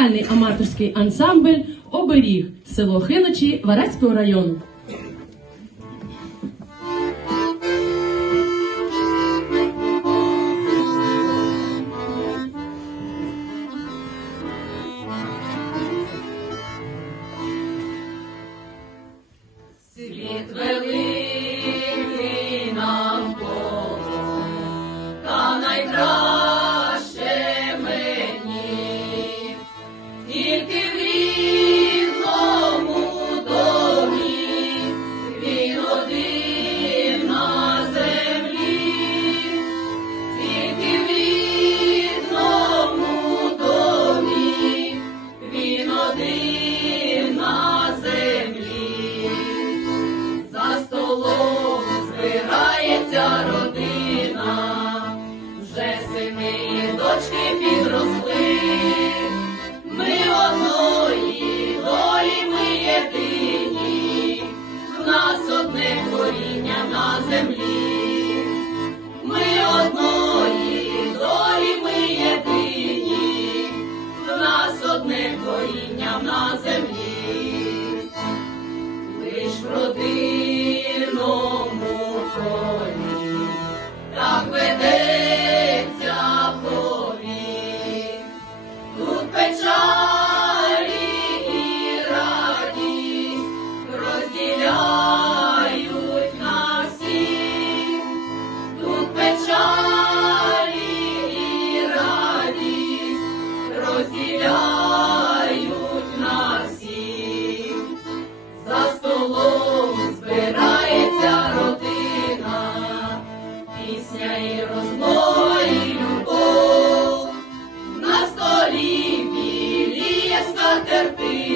музикальний аматорський ансамбль Оберіг, село Хиночі Варецького району. Одне коріння на землі. Ми одної долі, ми єдині, в нас одне коріння на землі розділяють на всіх. За столом збирається родина, пісня і розмова, і любов. На столі біліє скатертина,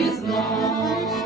скатертина,